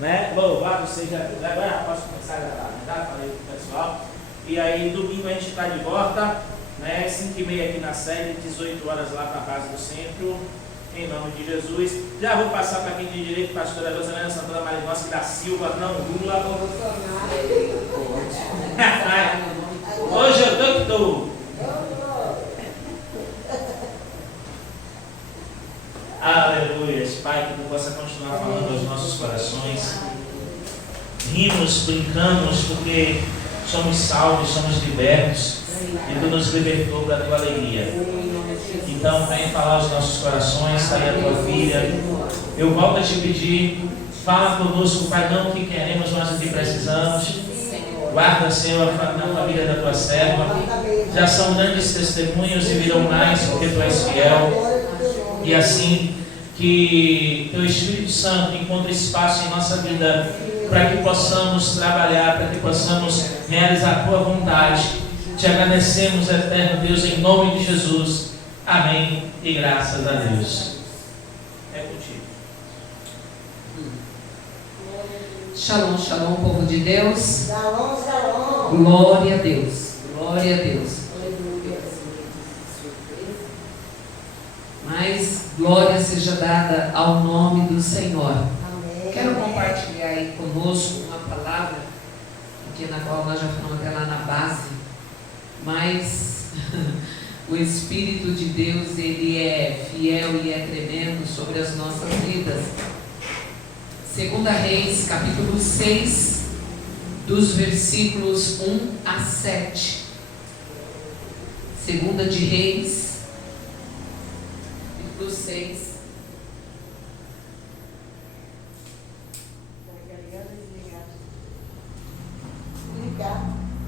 né? Louvado seja Deus. Agora posso começar a gravar, né? Já falei com o pessoal. E aí, domingo a gente está de volta, né? 5h30 aqui na sede, 18 horas lá para a base do centro, em nome de Jesus. Já vou passar para quem tem direito, pastora Rosalena Santana Marinowski da Silva, não Lula. Hoje eu tô que tô. Aleluia, Pai, que tu possa continuar falando aos nossos corações. Rimos, brincamos, porque somos salvos, somos libertos e tu nos libertou para a tua alegria. Então, vem falar aos nossos corações, está aí a tua filha. Eu volto a te pedir, fala conosco, Pai, não o que queremos, mas o que precisamos. Guarda, Senhor, na família da tua serva. Já são grandes testemunhos e virão mais, porque tu és fiel. E assim que teu Espírito Santo encontre espaço em nossa vida para que possamos trabalhar, para que possamos realizar a tua vontade. Te agradecemos, eterno Deus, em nome de Jesus. Amém e graças a Deus. É contigo. Shalom, shalom, povo de Deus. Shalom, shalom. Glória a Deus. Glória a Deus. Mas glória seja dada ao nome do Senhor. Amém. Quero compartilhar aí conosco uma palavra, que na qual nós já falamos até lá na base, mas o Espírito de Deus, ele é fiel e é tremendo sobre as nossas vidas. 2 Reis, capítulo 6, dos versículos 1 a 7. 2 de Reis, capítulo 6.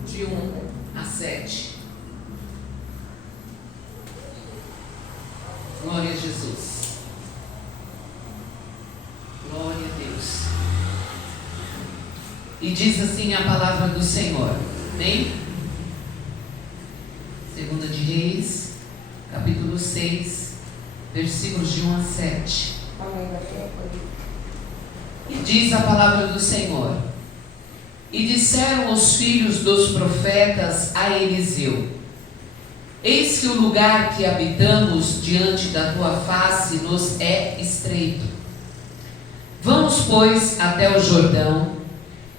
De 1 a 7. Glória a Jesus. Glória a Deus. E diz assim a palavra do Senhor. Amém? 2 de Reis, capítulo 6, versículos de 1 a 7. E diz a palavra do Senhor: E disseram os filhos dos profetas a Eliseu: Eis que o lugar que habitamos diante da tua face nos é estreito. Vamos, pois, até o Jordão,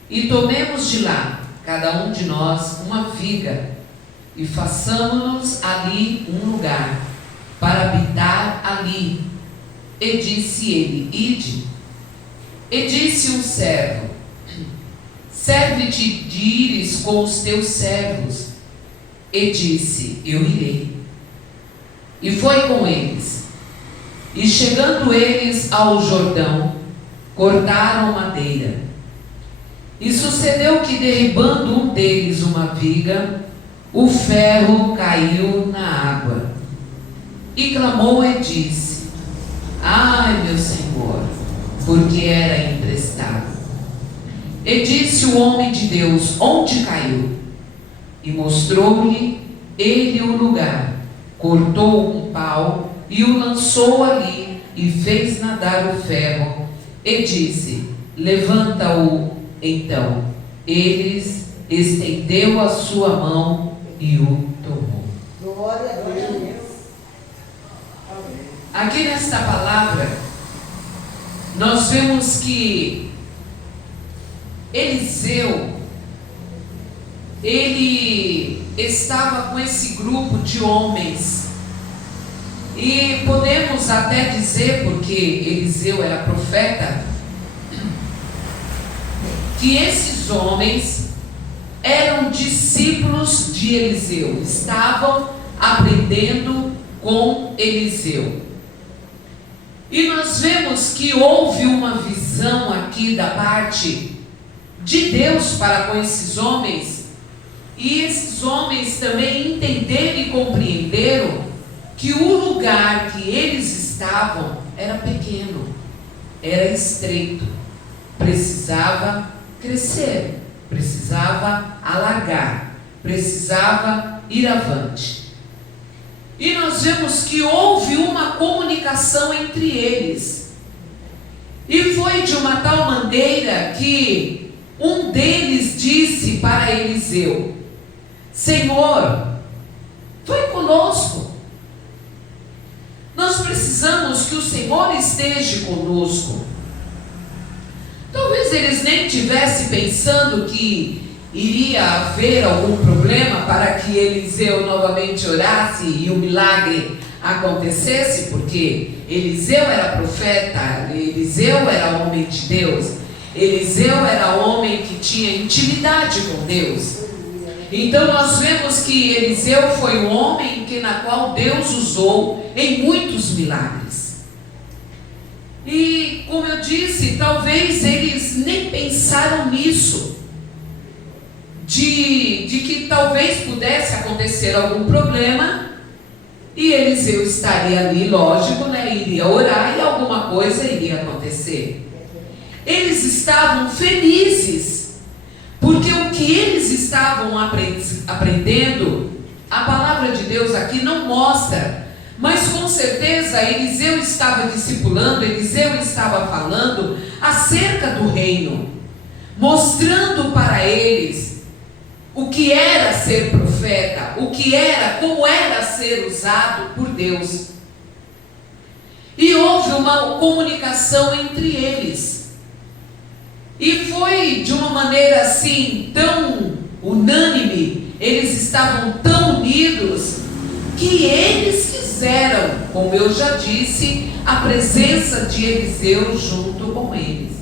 e tomemos de lá, cada um de nós, uma viga, e façamo-nos ali um lugar, para habitar ali. E disse ele: Ide. E disse um servo: Serve-te de ires com os teus servos. E disse: Eu irei. E foi com eles. E chegando eles ao Jordão, cortaram madeira. E sucedeu que, derribando um deles uma viga, o ferro caiu na água. E clamou e disse: Ai, meu Senhor, porque era emprestado. E disse o homem de Deus: Onde caiu? E mostrou-lhe ele o lugar. Cortou um pau e o lançou ali, e fez nadar o ferro. E disse: Levanta-o. Então eles estendeu a sua mão e o tomou. Glória a Deus. Aqui nesta palavra, nós vemos que Eliseu, ele estava com esse grupo de homens, e podemos até dizer, porque Eliseu era profeta, que esses homens eram discípulos de Eliseu, estavam aprendendo com Eliseu. E nós vemos que houve uma visão aqui da parte de Deus para com esses homens, e esses homens também entenderam e compreenderam que o lugar que eles estavam era pequeno, era estreito, precisava crescer, precisava alargar, precisava ir avante. E nós vemos que houve uma comunicação entre eles. E foi de uma tal maneira um deles disse para Eliseu: Senhor, vai conosco. Nós precisamos que o Senhor esteja conosco. Talvez eles nem estivessem pensando que iria haver algum problema para que Eliseu novamente orasse e o milagre acontecesse, porque Eliseu era profeta, Eliseu era homem de Deus, Eliseu era homem que tinha intimidade com Deus. Então nós vemos que Eliseu foi um homem na qual Deus usou em muitos milagres. E como eu disse, talvez eles nem pensaram nisso, de que talvez pudesse acontecer algum problema e Eliseu estaria ali, lógico, iria orar e alguma coisa iria acontecer. Eles estavam felizes, porque o que eles estavam aprendendo, a palavra de Deus aqui não mostra, mas com certeza Eliseu estava discipulando, Eliseu estava falando acerca do reino, mostrando para eles o que era ser profeta, como era ser usado por Deus. E houve uma comunicação entre eles. E foi de uma maneira assim, tão unânime, eles estavam tão unidos, que eles quiseram, como eu já disse, a presença de Eliseu junto com eles.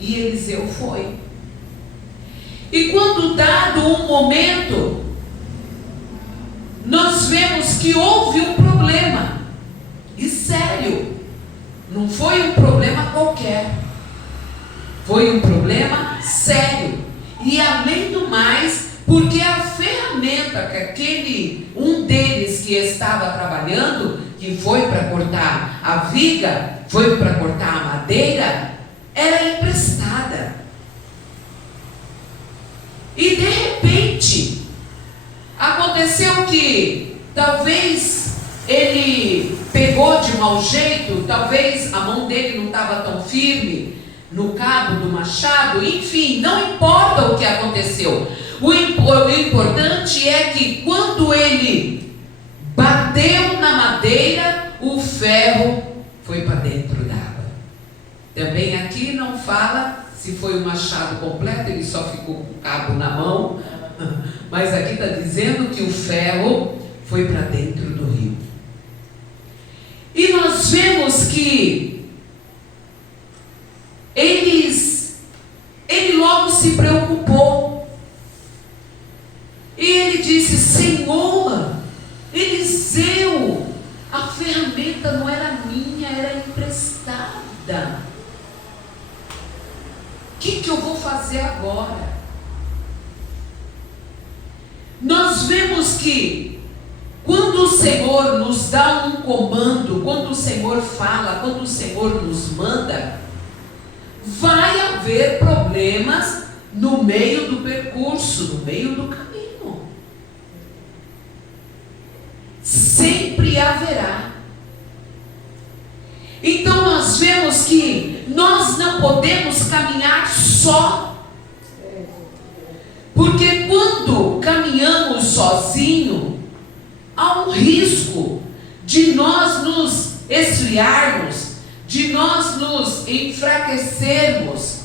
E Eliseu foi. E quando dado um momento, nós vemos que houve um problema, e sério, não foi um problema qualquer, foi um problema sério. E além do mais, porque a ferramenta que um deles que estava trabalhando, que foi para cortar a viga, foi para cortar a madeira, era emprestada. E de repente, aconteceu que talvez ele pegou de mau jeito, talvez a mão dele não estava tão firme no cabo do machado, enfim, não importa o que aconteceu. O importante é que quando ele bateu na madeira, o ferro foi para dentro d'água. Também aqui não fala se foi o machado completo, ele só ficou com o cabo na mão, mas aqui está dizendo que o ferro foi para dentro do rio. E nós vemos que ele logo se preocupou. E ele disse: Senhor, Eliseu, a ferramenta não era minha, era emprestada. O que eu vou fazer agora? Nós vemos que quando o Senhor nos dá um comando, quando o Senhor fala, quando o Senhor nos manda, vai haver problemas no meio do percurso, no meio do caminho. Sempre haverá. Então nós vemos que nós não podemos caminhar só. Porque quando caminhamos sozinho, há um risco de nós nos esfriarmos, de nós nos enfraquecermos.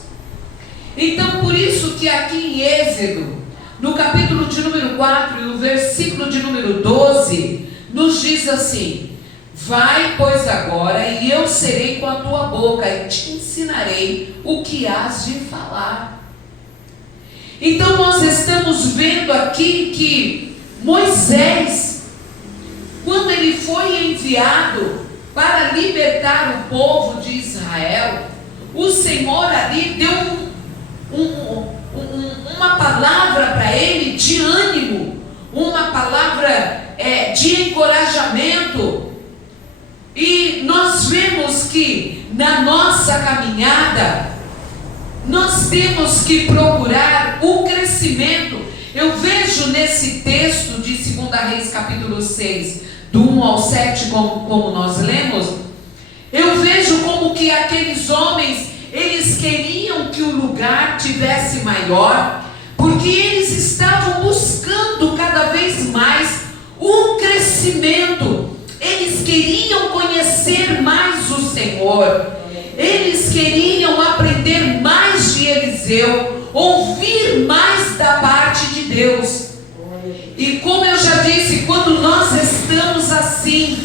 Então por isso que aqui em Êxodo, no capítulo de número 4 e o versículo de número 12, nos diz assim: vai, pois, agora, e eu serei com a tua boca, e te ensinarei o que hás de falar. Então nós estamos vendo aqui que Moisés, quando ele foi enviado para libertar o povo de Israel, o Senhor ali deu uma palavra para ele de ânimo, uma palavra de encorajamento. E nós vemos que na nossa caminhada nós temos que procurar o crescimento. Eu vejo nesse texto de 2 Reis capítulo 6, do 1 ao 7, como nós lemos, eu vejo como que aqueles homens, eles queriam que o lugar tivesse maior, porque eles estavam buscando cada vez mais um crescimento. Eles queriam conhecer mais o Senhor, eles queriam aprender mais de Eliseu, ouvir mais da parte de Deus. E como eu já disse, quando nós estamos assim,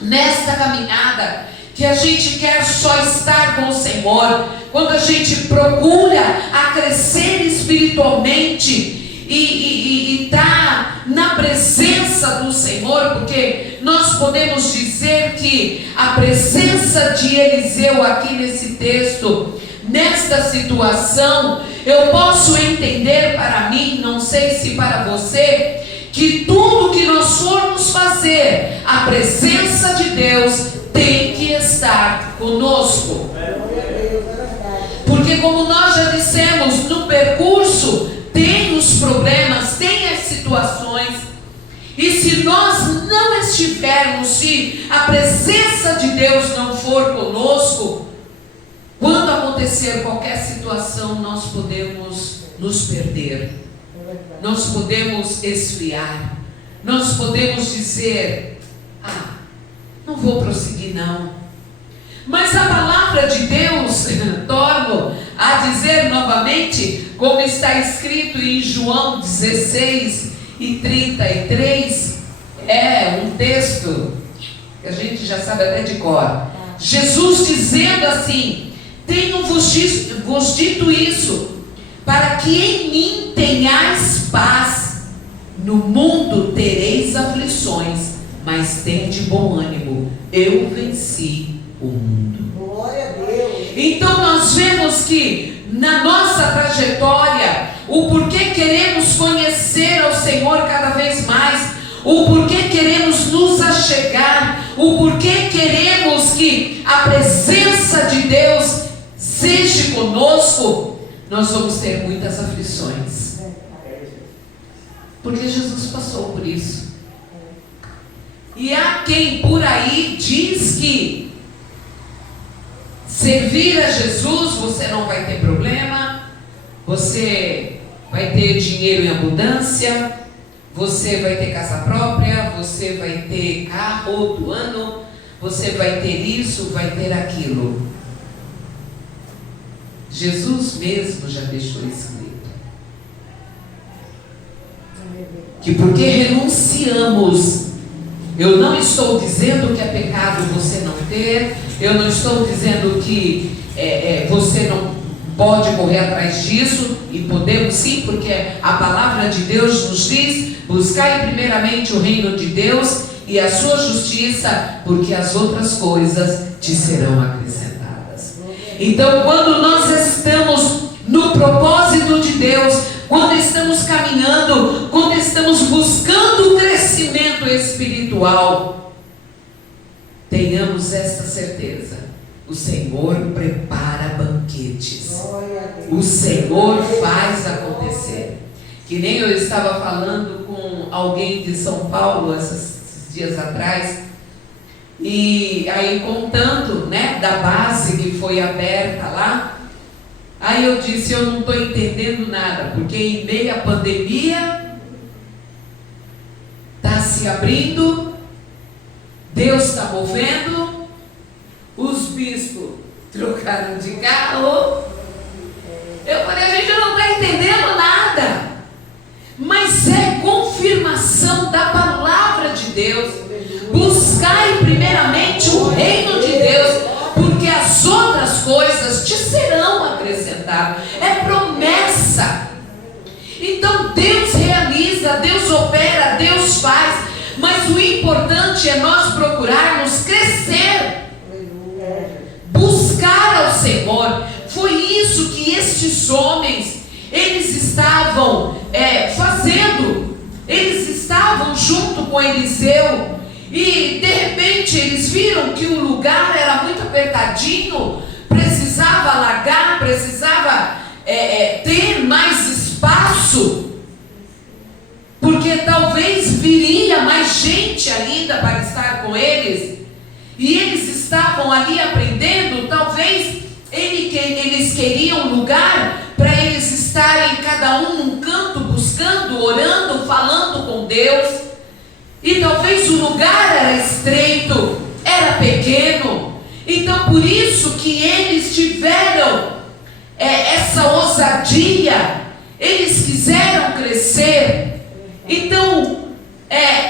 nesta caminhada, que a gente quer só estar com o Senhor, quando a gente procura a crescer espiritualmente e tá na presença do Senhor, porque nós podemos dizer que a presença de Eliseu aqui nesse texto, nesta situação, eu posso entender para mim, não sei se para você, que tudo que nós formos fazer, a presença de Deus tem que estar conosco. Porque como nós já dissemos, no percurso tem os problemas, tem as situações, e se nós não estivermos, se a presença de Deus não for conosco, quando acontecer qualquer situação, nós podemos nos perder, nós podemos esfriar, nós podemos dizer: não vou prosseguir não. Mas a palavra de Deus, torno a dizer novamente, como está escrito em João 16:33, é um texto que a gente já sabe até de cor. Jesus dizendo assim: tenho-vos dito isso, para que em mim tenhais paz. No mundo tereis aflições, mas tende bom ânimo, eu venci o mundo. Glória a Deus. Então nós vemos que na nossa trajetória, o porquê queremos conhecer ao Senhor cada vez mais, o porquê queremos nos achegar, o porquê queremos que a presença de Deus seja conosco, nós vamos ter muitas aflições, porque Jesus passou por isso. E há quem por aí diz que servir a Jesus você não vai ter problema, você vai ter dinheiro em abundância, você vai ter casa própria, você vai ter carro do ano, você vai ter isso, vai ter aquilo. Jesus mesmo já deixou escrito que porque renunciamos, eu não estou dizendo que é pecado você não ter, eu não estou dizendo que você não pode correr atrás disso, e podemos sim, porque a palavra de Deus nos diz: buscai primeiramente o reino de Deus e a sua justiça, porque as outras coisas te serão acrescentadas. Então, quando nós estamos no propósito de Deus, quando estamos caminhando, quando estamos buscando o crescimento espiritual, tenhamos esta certeza: o Senhor prepara banquetes, o Senhor faz acontecer. Que nem eu estava falando com alguém de São Paulo esses dias atrás, e aí contando, da base que foi aberta lá. Aí eu disse: eu não estou entendendo nada, porque em meio à pandemia está se abrindo, Deus está movendo, os bispos trocaram de carro. Eu falei: a gente não está entendendo nada, mas é confirmação da palavra de Deus. Buscai primeiramente o reino de Deus, porque as outras coisas te serão acrescentadas. É promessa. Então Deus realiza, Deus opera, Deus faz, mas o importante é nós procurarmos crescer, buscar ao Senhor. Foi isso que estes homens, eles estavam fazendo. Eles estavam junto com Eliseu, e de repente eles viram que o lugar era muito apertadinho, precisava alargar, precisava ter mais espaço, porque talvez viria mais gente ainda para estar com eles, e eles estavam ali aprendendo. Talvez queriam lugar para eles estarem cada um num canto, buscando, orando, falando com Deus. E talvez o lugar era estreito, era pequeno. Então por isso que eles tiveram essa ousadia, eles quiseram crescer. Então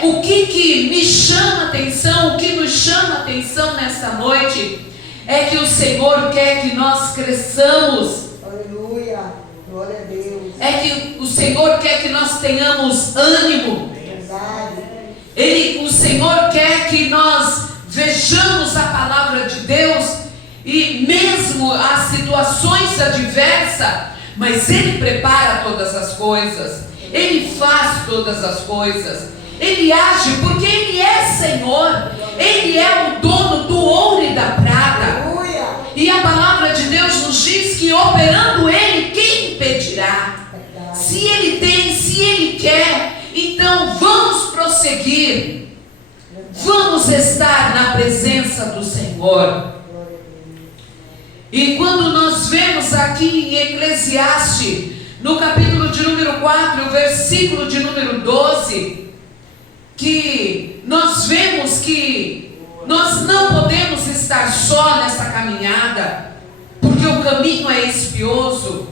o que me chama atenção, o que nos chama atenção nesta noite, é que o Senhor quer que nós cresçamos. Aleluia. Glória a Deus. É que o Senhor quer que nós tenhamos ânimo. Verdade. O Senhor quer que nós vejamos a palavra de Deus, e mesmo as situações adversas, mas Ele prepara todas as coisas, Ele faz todas as coisas, Ele age, porque Ele é Senhor, Ele é o dono do ouro e da prata. Aleluia. E a palavra de Deus nos diz que operando Ele, quem impedirá? Verdade. Se Ele tem, se Ele quer, então vamos prosseguir. Vamos estar na presença do Senhor. Glória a Deus. E quando nós vemos aqui em Eclesiastes, no capítulo de número 4, versículo de número 12, que nós vemos que nós não podemos estar só nessa caminhada, porque o caminho é espinhoso,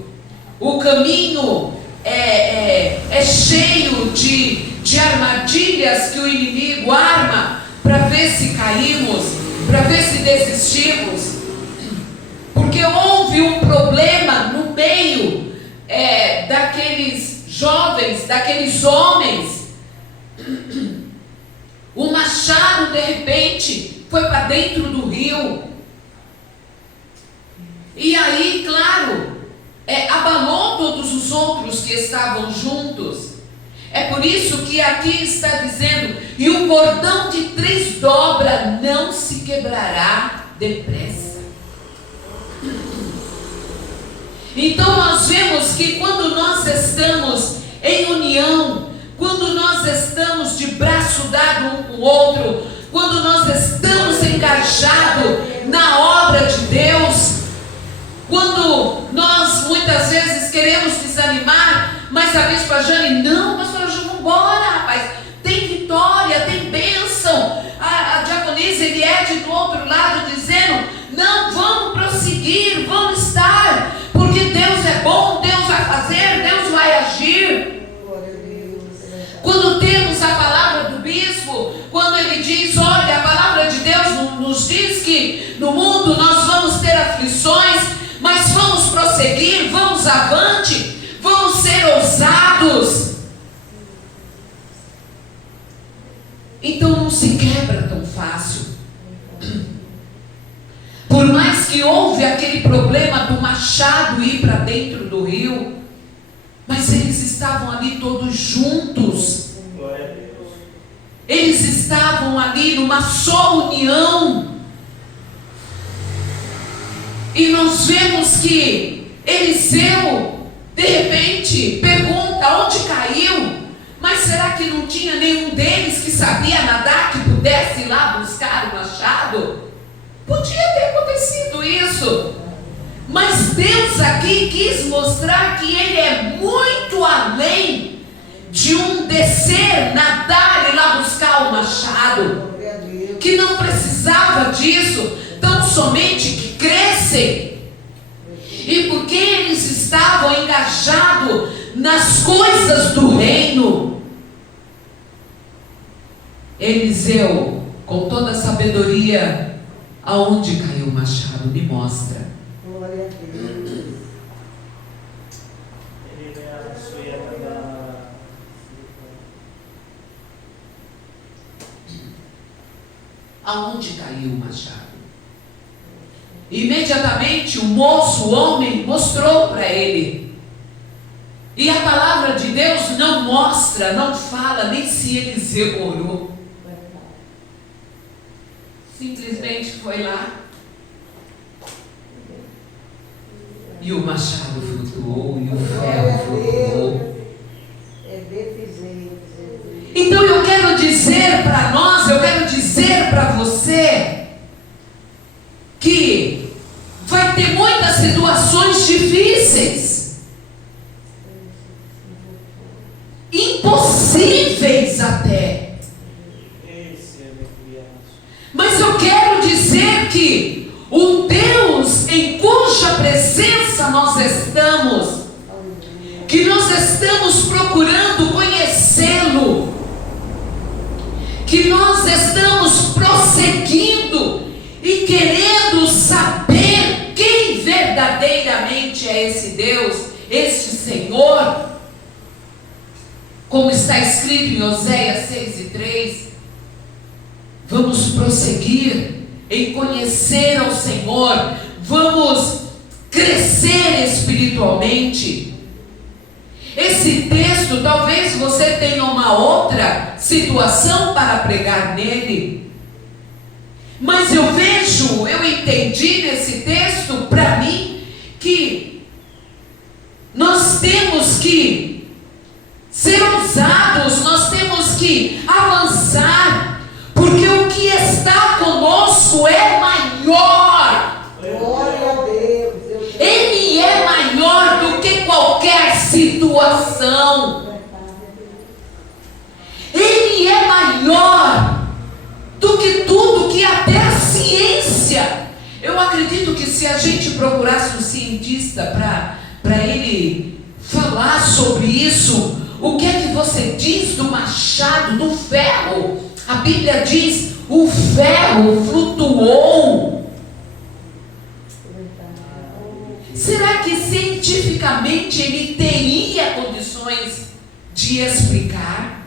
o caminho é cheio de armadilhas que o inimigo arma para ver se caímos, para ver se desistimos, porque houve um problema no meio daqueles jovens, daqueles homens. O machado de repente foi para dentro do rio, e aí, claro, abalou todos os outros que estavam juntos. É por isso que aqui está dizendo: e o cordão de 3 dobras não se quebrará depressa. Então nós vemos que quando nós estamos em união, quando nós estamos de braço dado um com o outro, quando nós estamos engajados na obra de Deus, quando nós muitas vezes queremos desanimar, mas a bispa Jane: não, pastora Ju, vamos embora, rapaz, tem vitória, tem bênção. A diaconisa Eliette do outro lado dizendo: não, vamos prosseguir, vamos estar, porque Deus é bom, Deus vai fazer, Deus vai agir. Glória a Deus. Quando temos a palavra do bispo, quando ele diz: olha, a palavra de Deus nos diz que no mundo nós vamos ter aflições, mas vamos prosseguir, vamos avante, vamos ser ousados. Então não se quebra tão fácil. Por mais que houve aquele problema do machado ir para dentro do rio, mas eles estavam ali todos juntos. Glória a Deus. Eles estavam ali numa só união. E nós vemos que Eliseu, de repente, pergunta: onde caiu? Mas será que não tinha nenhum deles que sabia nadar, que pudesse ir lá buscar o machado? Podia ter acontecido isso. Mas Deus aqui quis mostrar que Ele é muito além de um descer, nadar e lá buscar o machado. Glória a Deus. Que não precisava disso, tão somente que crescem. E porque eles estavam engajados nas coisas do reino, Eliseu, com toda a sabedoria: aonde caiu o machado? Me mostra. Glória a Deus. Aonde caiu o machado? Imediatamente o moço, o homem, mostrou para ele. E a palavra de Deus não mostra, não fala nem se Eliseu orou. Simplesmente foi lá e o machado flutuou, e o ferro flutuou. É desse jeito. Então eu quero dizer para nós, eu quero dizer para você, que vai ter muitas situações difíceis difíceis, impossíveis até. Mas eu quero dizer que o Deus em cuja presença nós estamos, que nós estamos procurando conhecê-lo, que nós estamos prosseguindo e querendo saber quem verdadeiramente é esse Deus, esse Senhor, como está escrito em Oséias 6:3, vamos prosseguir em conhecer ao Senhor, vamos crescer espiritualmente. Esse texto, talvez você tenha uma outra situação para pregar nele, mas eu entendi nesse texto, para mim, que nós temos que ser ousados, nós temos que avançar, porque o que está conosco é maior. Glória a Deus. Ele é maior do que qualquer situação. Ele é maior do que tudo, que até a ciência. Eu acredito que se a gente procurasse um cientista para ele falar sobre isso, o que é que você diz do machado, do ferro? A Bíblia diz: o ferro flutuou. Será que cientificamente ele teria condições de explicar?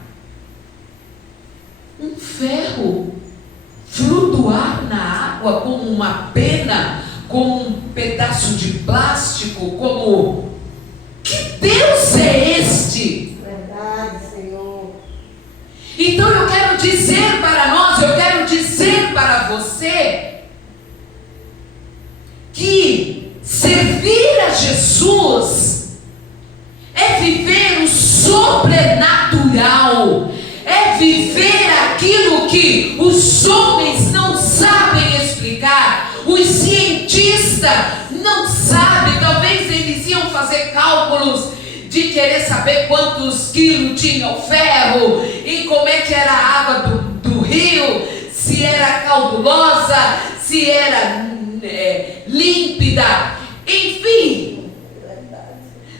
Um ferro flutuar na água como uma pena, como um pedaço de plástico, como... Que Deus é este? Verdade, Senhor. Então eu quero dizer para nós, eu quero dizer para você, que servir a Jesus é viver o sobrenatural, é viver aquilo que os homens não sabem explicar, os cientistas não sabem. Talvez eles iam fazer cálculos de querer saber quantos quilos tinha o ferro e como é que era a água do rio, se era caudulosa, se era límpida, enfim.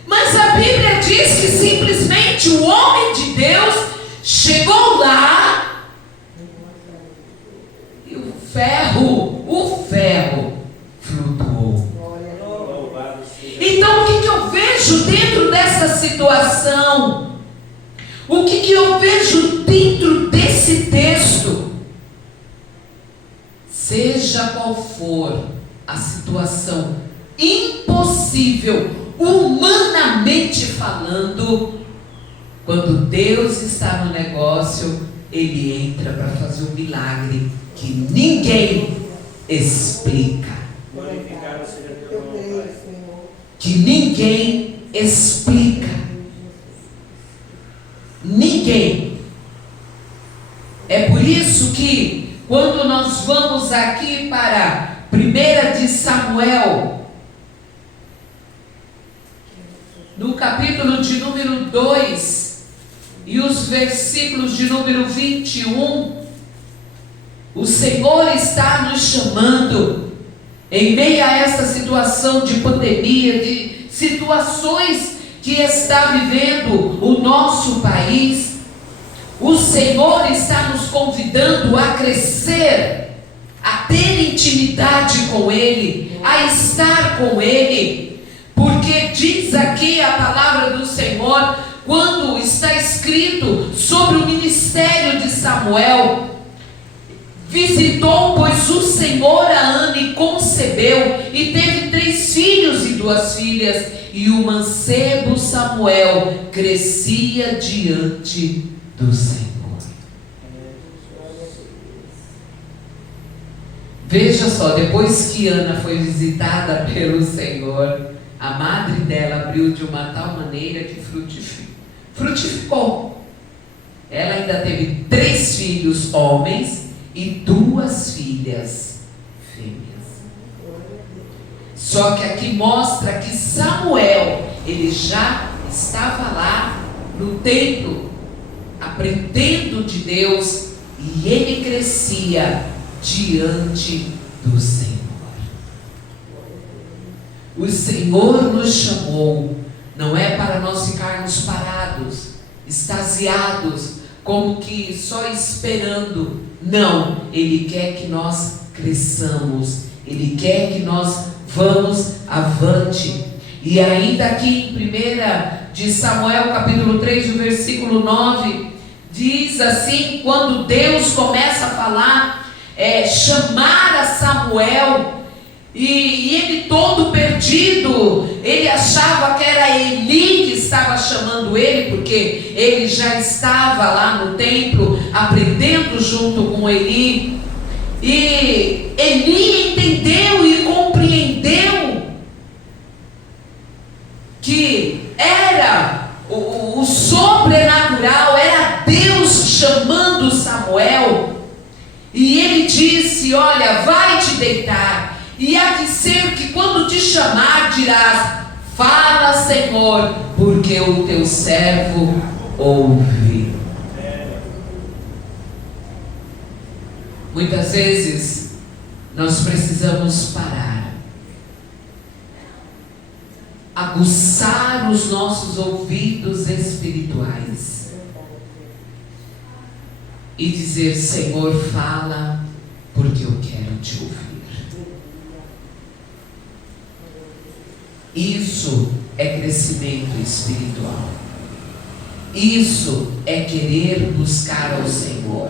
Mas a Bíblia diz que simplesmente o homem de Deus chegou lá e o ferro flutuou. Então o que eu vejo dentro dessa situação? O que eu vejo dentro desse texto? Seja qual for a situação impossível, humanamente falando, quando Deus está no negócio, Ele entra para fazer um milagre que ninguém explica. Glorificado seja teu nome, Pai. Que ninguém explica. Ninguém. É por isso que quando nós vamos aqui para 1 de Samuel, no capítulo de número 2 e os versículos de número 21, o Senhor está nos chamando, em meio a essa situação de pandemia, de situações que está vivendo o nosso país. O Senhor está nos convidando a crescer, a ter intimidade com Ele, a estar com Ele, porque diz aqui a palavra do Senhor, quando está escrito sobre o ministério de Samuel: visitou, pois, o Senhor a Ana e concebeu, e teve 3 filhos e 2 filhas, e o mancebo Samuel crescia diante do Senhor. Veja só, depois que Ana foi visitada pelo Senhor, a madre dela abriu de uma tal maneira que frutificou. Ela ainda teve 3 filhos homens e 2 filhas fêmeas. Só que aqui mostra que Samuel, ele já estava lá no templo, aprendendo de Deus, e ele crescia diante do Senhor. O Senhor nos chamou, não é para nós ficarmos parados, extasiados, como que só esperando. Não, Ele quer que nós cresçamos, Ele quer que nós vamos avante. E ainda aqui em 1 de Samuel, capítulo 3, o versículo 9, diz assim, quando Deus começa a falar, chamar a Samuel, e ele todo perdido, ele achava que era Eli que estava chamando ele, porque ele já estava lá no templo, aprendendo junto com Eli, e Eli entendeu e compreendeu que era o sobrenatural, era Deus chamando Samuel, e ele disse, olha, vai te deitar, e há de ser que quando te chamar dirás, fala Senhor, porque o teu servo ouve. Muitas vezes nós precisamos parar, aguçar os nossos ouvidos espirituais e dizer, Senhor, fala, porque eu quero te ouvir. Isso é crescimento espiritual. Isso é querer buscar ao Senhor.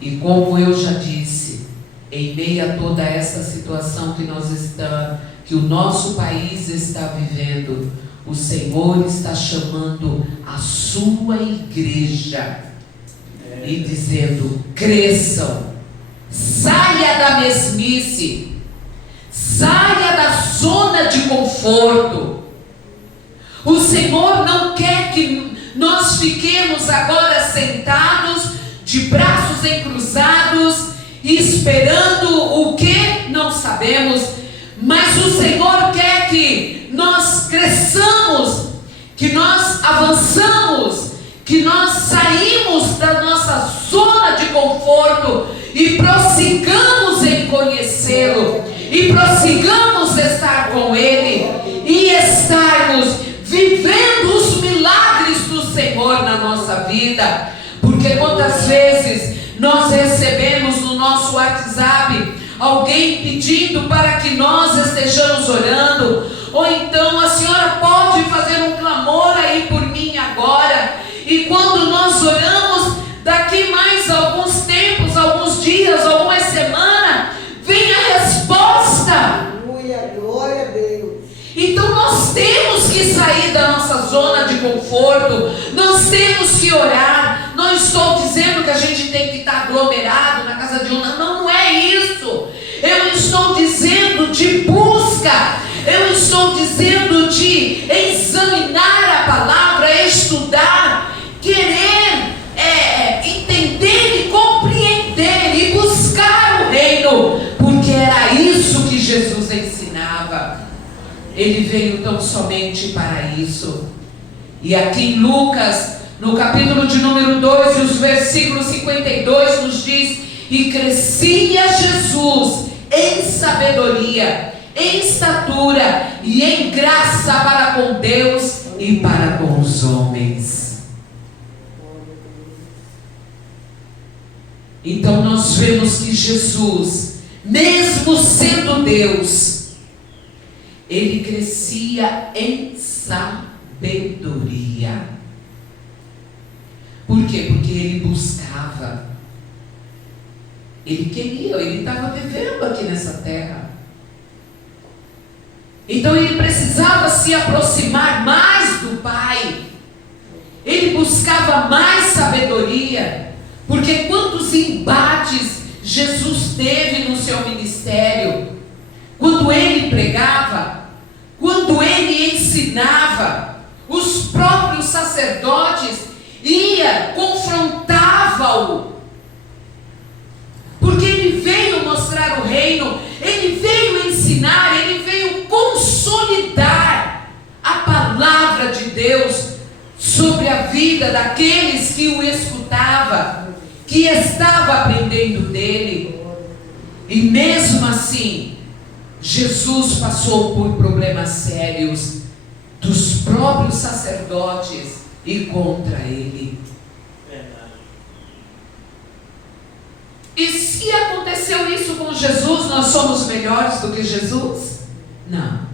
E como eu já disse, em meio a toda essa situação que o nosso país está vivendo, o Senhor está chamando a sua igreja e dizendo, cresçam, saia da mesmice, saia da zona de conforto. O Senhor não quer que nós fiquemos agora sentados, de braços encruzados, esperando o que? Não sabemos. Mas o Senhor quer que nós cresçamos, que nós avançamos, que nós saímos da nossa zona de conforto e prossigamos em conhecê-lo, e prossigamos estar com Ele, e estarmos vivendo os milagres do Senhor na nossa vida. Porque quantas vezes nós recebemos no nosso WhatsApp alguém pedindo para que nós estejamos orando, ou então a senhora pode fazer um clamor aí por mim agora, e quando nós oramos, daqui mais alguns tempos, alguns dias, algumas semanas, vem a resposta. Aleluia, glória a Deus. Então nós temos que sair da nossa zona de conforto, nós temos que orar. Não estou dizendo que a gente tem que estar aglomerado na casa de um, não é isso. Eu estou dizendo de busca, eu estou dizendo de examinar a palavra, estudar, querer entender e compreender e buscar o reino, porque era isso que Jesus ensinava. Ele veio tão somente para isso. E aqui em Lucas, no capítulo de número 2, e os versículos 52 nos diz, e crescia Jesus em sabedoria, em estatura e em graça para com Deus e para com os homens. Então nós vemos que Jesus, mesmo sendo Deus, ele crescia em sabedoria. Por quê? Porque ele buscava, ele queria, ele estava vivendo aqui nessa terra. Então ele precisava se aproximar mais do Pai, ele buscava mais sabedoria, porque quantos embates Jesus teve no seu ministério, quando ele pregava, quando ele ensinava, os próprios sacerdotes confrontavam-o, porque ele veio mostrar o reino, ele veio ensinar, ele veio Deus sobre a vida daqueles que o escutavam, que estava aprendendo dele. E mesmo assim, Jesus passou por problemas sérios dos próprios sacerdotes e contra ele. E se aconteceu isso com Jesus, nós somos melhores do que Jesus? Não.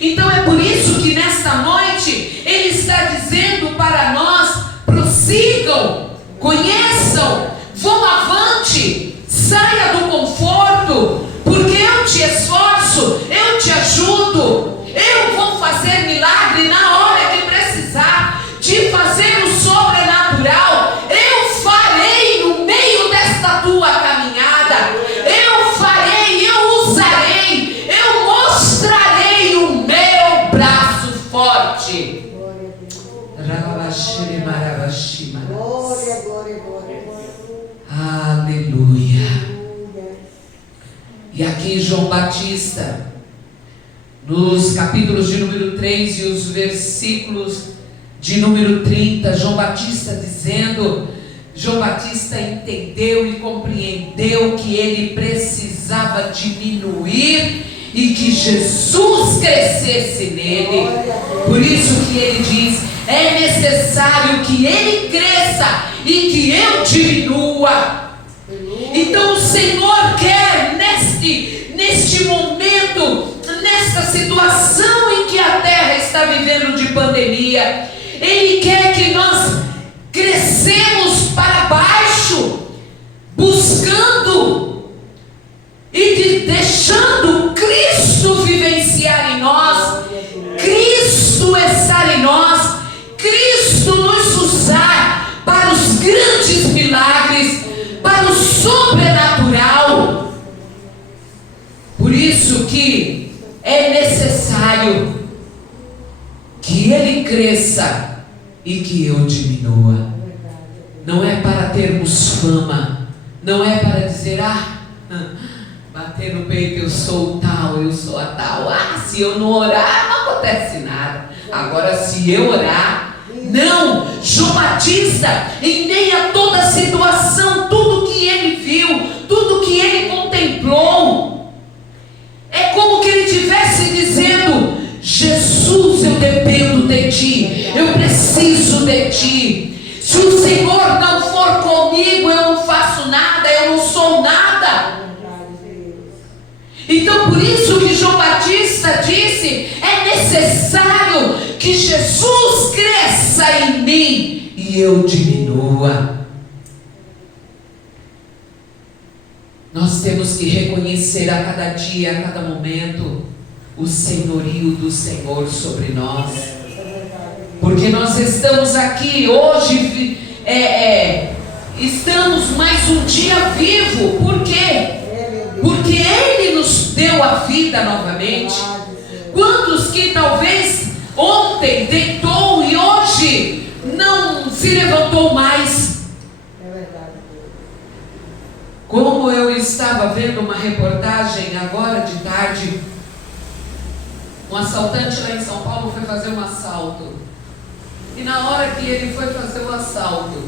Então é por isso que nesta noite Ele está dizendo para nós: prossigam, conheçam, vão avante, saia do conforto, porque eu te esforço, eu te ajudo, eu vou fazer milagre na hora que precisar de fazer o sobrenatural. Eu farei no meio desta tua caminhada, eu farei, eu usarei, eu mostrarei o meu braço forte. Glória, glória, glória. Aleluia. E aqui João Batista, nos capítulos de número 3 e os versículos de número 30, João Batista entendeu e compreendeu que ele precisava diminuir e que Jesus crescesse nele. Por isso que ele diz: é necessário que ele cresça e que eu diminua. Então o Senhor quer neste momento, nesta situação em que a terra está vivendo de pandemia, Ele quer que nós crescemos para baixo, buscando e deixando Cristo vivenciar em nós, Cristo estar em nós, Cristo nos usar para os grandes milagres, para o sobrenatural. Por isso que é necessário que Ele cresça e que eu diminua. Não é para termos fama, não é para dizer: bater no peito, eu sou tal, eu sou a tal. Se eu não orar, não acontece nada. Agora, se eu orar, não. João Batista, em meio a toda a situação, tudo que ele viu, tudo que ele contemplou, é como que ele estivesse dizendo: Jesus, eu dependo de ti, eu preciso de ti. Se o Senhor não for comigo, eu não faço nada, eu não sou nada. Então por isso que João Batista disse: é necessário que Jesus cresça em mim e eu diminua. Nós temos que reconhecer a cada dia, a cada momento, o senhorio do Senhor sobre nós. Porque nós estamos aqui hoje, estamos mais um dia vivo. Por quê? Porque Ele nos deu a vida novamente. Quantos que talvez ontem deitou e hoje não se levantou mais? Como eu estava vendo uma reportagem agora de tarde, um assaltante lá em São Paulo foi fazer um assalto. E na hora que ele foi fazer o assalto,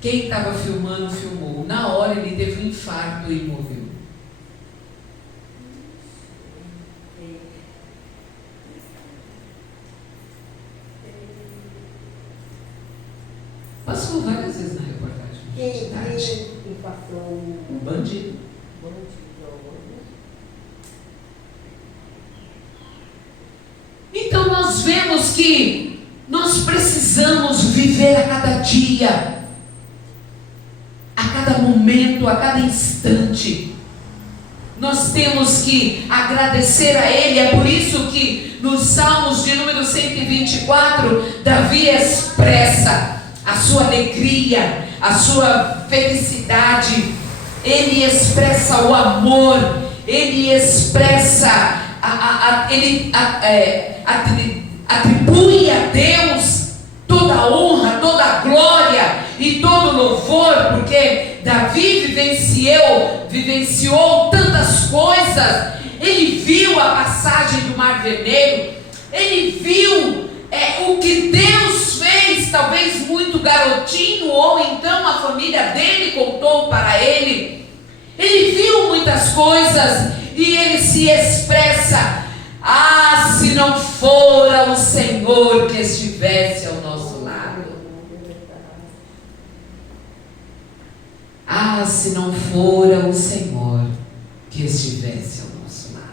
quem estava filmando, filmou. Na hora ele teve um infarto e morreu. Passou várias vezes na reportagem. Quem passou? Um bandido. Então nós vemos que nós precisamos viver a cada dia, a cada momento, a cada instante. Nós temos que agradecer a Ele. É por isso que nos Salmos de número 124, Davi expressa a sua alegria, a sua felicidade. Ele expressa o amor, ele expressa, ele atribui a Deus toda a honra, toda a glória e todo o louvor, porque Davi vivenciou tantas coisas. Ele viu a passagem do Mar Vermelho, ele viu o que Deus fez, talvez muito garotinho, ou então a família dele contou para ele. Ele viu muitas coisas e ele se expressa: ah, se não fora o Senhor que estivesse ao nosso lado. Ah, se não fora o Senhor que estivesse ao nosso lado.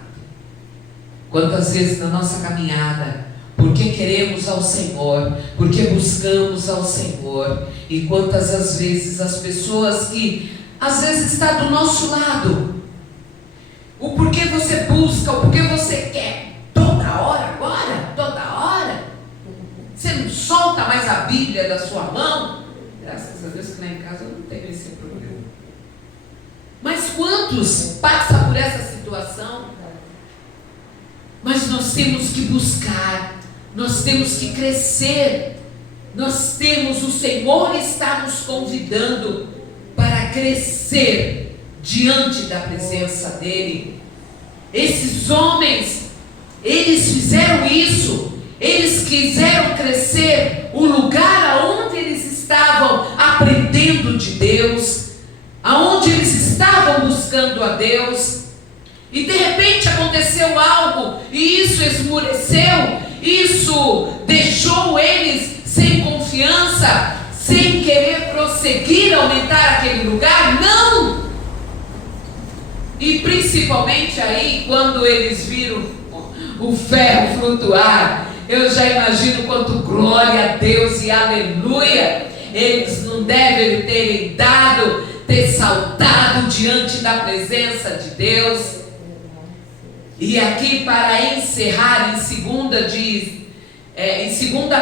Quantas vezes na nossa caminhada, porque queremos ao Senhor, porque buscamos ao Senhor, e quantas as vezes as pessoas que às vezes está do nosso lado, o porquê você busca, o porquê você quer, toda hora agora, toda hora, você não solta mais a Bíblia da sua mão. Graças a Deus que lá em casa eu não tenho esse problema. Mas quantos passam por essa situação? Mas nós temos que buscar, nós temos que crescer, o Senhor está nos convidando para crescer diante da presença dEle. Esses homens, eles fizeram isso, eles quiseram crescer o lugar aonde eles estavam aprendendo de Deus, aonde eles estavam buscando a Deus, e de repente aconteceu algo, e isso esmureceu, isso deixou eles sem confiança, sem querer prosseguir, aumentar aquele lugar. Não! E principalmente aí, quando eles viram o ferro flutuar, eu já imagino quanto glória a Deus e aleluia eles não devem ter saltado diante da presença de Deus. E aqui, para encerrar, em 2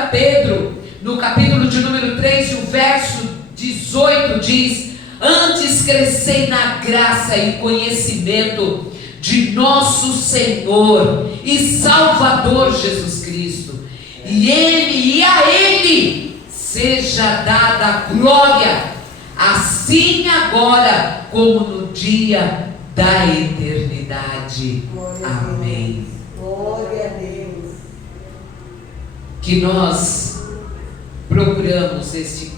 Pedro, no capítulo de número 3, o verso 18 diz: antes crescei na graça e conhecimento de nosso Senhor e Salvador Jesus Cristo, e a Ele seja dada a glória, assim agora como no dia da eternidade. Amém. Glória a Deus. Que nós procuramos este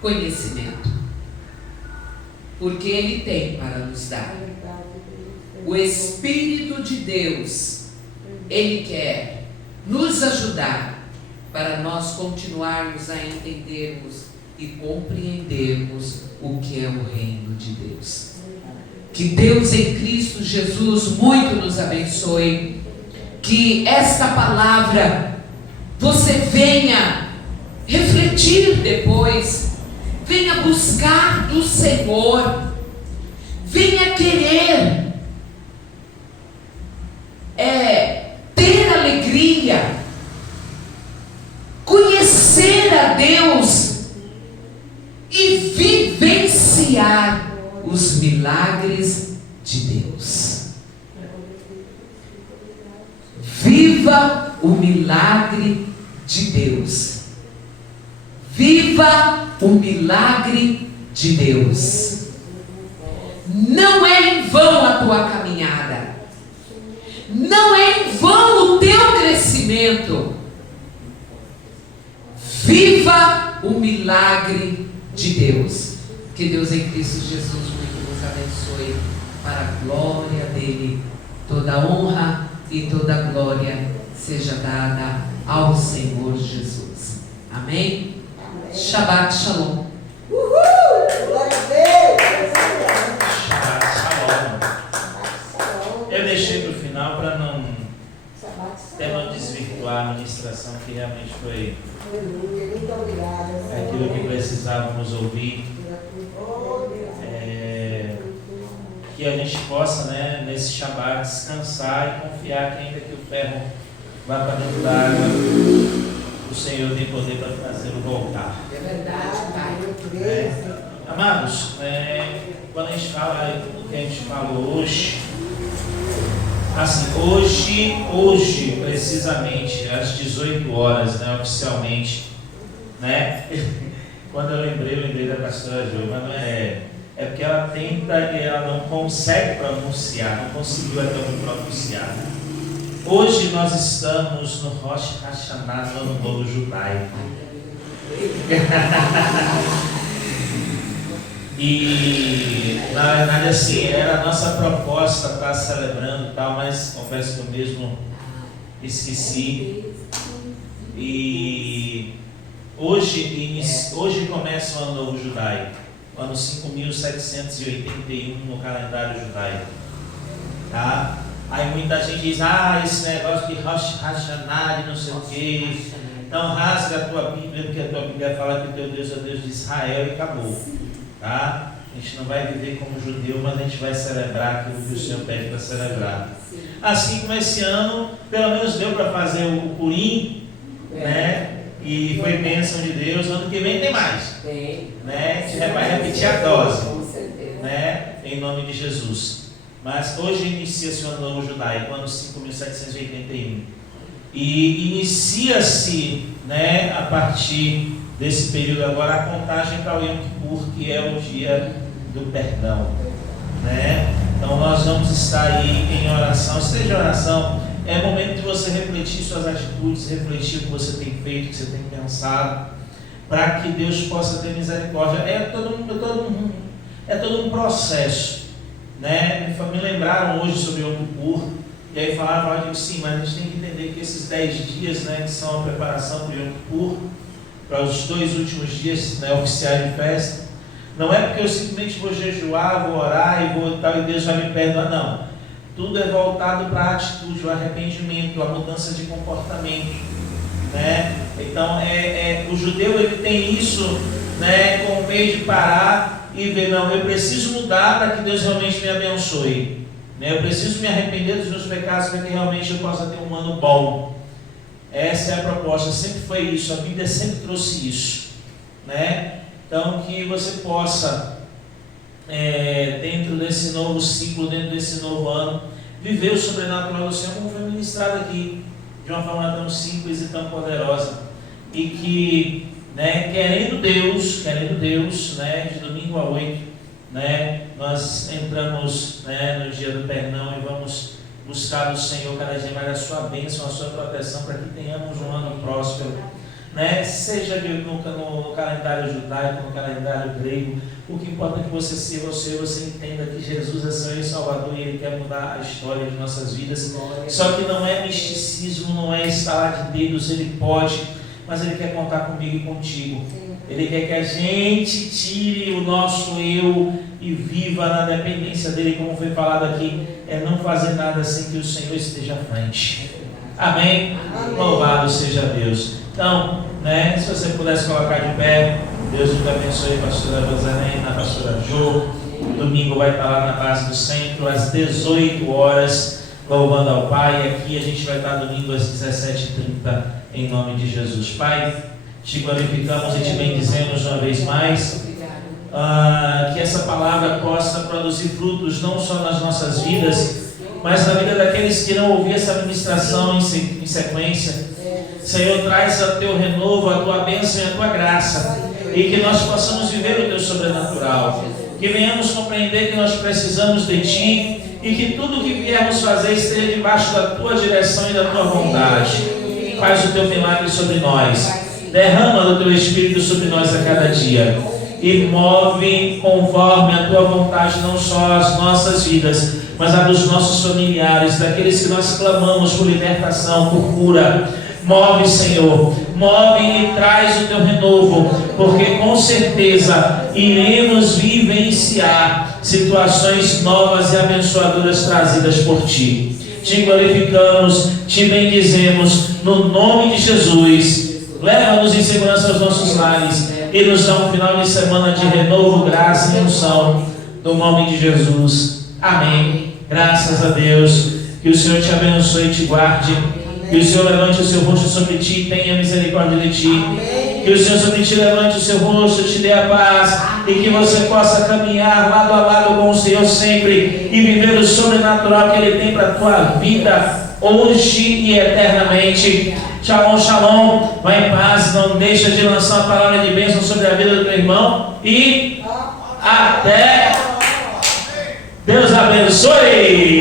conhecimento, porque Ele tem para nos dar. O Espírito de Deus, Ele quer nos ajudar para nós continuarmos a entendermos e compreendermos o que é o reino de Deus. Que Deus em Cristo Jesus muito nos abençoe. Que esta palavra você venha refletir depois, venha buscar do Senhor, venha querer ter alegria, conhecer a Deus e vivenciar os milagres de Deus. Viva o milagre de Deus. Viva o milagre de Deus. Não é em vão a tua caminhada. Não é em vão o teu crescimento. Viva o milagre de Deus. Que Deus em Cristo Jesus muito nos abençoe, para a glória dele. Toda honra e toda glória seja dada ao Senhor Jesus. Amém? Amém. Shabbat Shalom. Uhul! Glória a Deus! Shabbat Shalom. Shalom. Eu deixei para o final para não Shalom. desvirtuar a ministração, que realmente foi Aleluia. Muito obrigada. aquilo que precisávamos ouvir. Que a gente possa, nesse Shabbat, descansar e confiar que ainda que o ferro vá para dentro da água, o Senhor tem poder para fazê-lo voltar. É verdade, Pai. Amados, quando a gente fala o que a gente falou hoje, assim, hoje precisamente, às 18 horas, oficialmente, quando eu lembrei da pastora Giovana, é porque ela tenta e ela não consegue pronunciar, não conseguiu até me pronunciar. Hoje nós estamos no Rosh Hashanah, no Ano Novo Judaico. E na verdade assim, era a nossa proposta estar celebrando e tal, mas confesso que eu mesmo esqueci. E hoje começa o Ano Novo Judaico, ano 5781 no calendário judaico. Tá? Aí muita gente diz, esse negócio de Rosh Hashanah, não sei o quê. Então rasga a tua Bíblia, porque a tua Bíblia fala que o teu Deus é o Deus de Israel e acabou. Tá? A gente não vai viver como judeu, mas a gente vai celebrar aquilo que o Senhor pede para celebrar. Assim como esse ano, pelo menos deu para fazer o Purim, né? E foi bênção de Deus. Ano que vem tem mais. Né? A gente vai repetir a dose, né? Em nome de Jesus. Mas hoje inicia-se o Ano Novo Judaico, ano 5781. E inicia-se, né, a partir desse período agora a contagem para o Yom Kippur, que é o dia do perdão, né? Então nós vamos estar aí em oração. Esteja em oração, é momento de você refletir suas atitudes, refletir o que você tem feito, o que você tem pensado, para que Deus possa ter misericórdia. É todo um processo, né? Me lembraram hoje sobre o Yom Kippur, e aí falavam, eu digo, sim, mas a gente tem que entender que esses 10 dias, né, que são a preparação para o Yom Kippur, para os 2 últimos dias, né, oficiais de festa, não é porque eu simplesmente vou jejuar, vou orar e vou tal, e Deus vai me perdoar, não. Tudo é voltado para a atitude, o arrependimento, a mudança de comportamento, né? Então, o judeu ele tem isso, né, como meio de parar e ver, não, eu preciso mudar para que Deus realmente me abençoe, né? Eu preciso me arrepender dos meus pecados para que realmente eu possa ter um ano bom. Essa é a proposta, sempre foi isso, a Bíblia sempre trouxe isso, né? Então que você possa, dentro desse novo ciclo, dentro desse novo ano, viver o sobrenatural do Senhor como foi ministrado aqui, de uma forma tão simples e tão poderosa, e que, né, querendo Deus, né, de domingo a 8, né, nós entramos, né, no dia do perdão e vamos buscar do Senhor cada dia mais a sua bênção, a sua proteção, para que tenhamos um ano próspero, né? Seja no calendário judaico, no calendário grego, o que importa é que você sirva ao Senhor, você entenda que Jesus é Senhor e Salvador e Ele quer mudar a história de nossas vidas. Só que não é misticismo, não é estalar de dedos, Ele pode, mas Ele quer contar comigo e contigo. Ele quer que a gente tire o nosso eu e viva na dependência dEle, como foi falado aqui, é não fazer nada sem que o Senhor esteja à frente. Amém? Louvado seja Deus. Então, né, se você pudesse colocar de pé, Deus nos abençoe, pastora Rosalena, pastora Jo. Domingo vai estar lá na base do centro, às 18 horas, louvando ao Pai. E aqui a gente vai estar domingo às 17h30, em nome de Jesus. Pai, te glorificamos e te bendizemos uma vez mais. Que essa palavra possa produzir frutos não só nas nossas vidas, mas na vida daqueles que não ouviram essa ministração em sequência. Senhor, traz o teu renovo, a tua bênção e a tua graça, e que nós possamos viver o teu sobrenatural, que venhamos compreender que nós precisamos de ti, e que tudo o que viermos fazer esteja debaixo da tua direção e da tua vontade. Faz o teu milagre sobre nós, derrama o teu Espírito sobre nós a cada dia, e move conforme a tua vontade não só as nossas vidas, mas a dos nossos familiares, daqueles que nós clamamos por libertação, por cura. Move, Senhor, move e traz o teu renovo, porque com certeza iremos vivenciar situações novas e abençoadoras trazidas por ti. Te glorificamos, te bendizemos, no nome de Jesus. Leva-nos em segurança aos nossos lares e nos dá um final de semana de renovo, graça e unção, no nome de Jesus. Amém. Graças a Deus. Que o Senhor te abençoe e te guarde. Que o Senhor levante o seu rosto sobre ti e tenha misericórdia de ti. Amém. Que o Senhor sobre ti levante o seu rosto, te dê a paz. Amém. E que você possa caminhar lado a lado com o Senhor sempre e viver o sobrenatural que Ele tem para a tua vida hoje e eternamente. Shalom, shalom. Vai em paz, não deixa de lançar uma palavra de bênção sobre a vida do teu irmão. E até. Deus abençoe.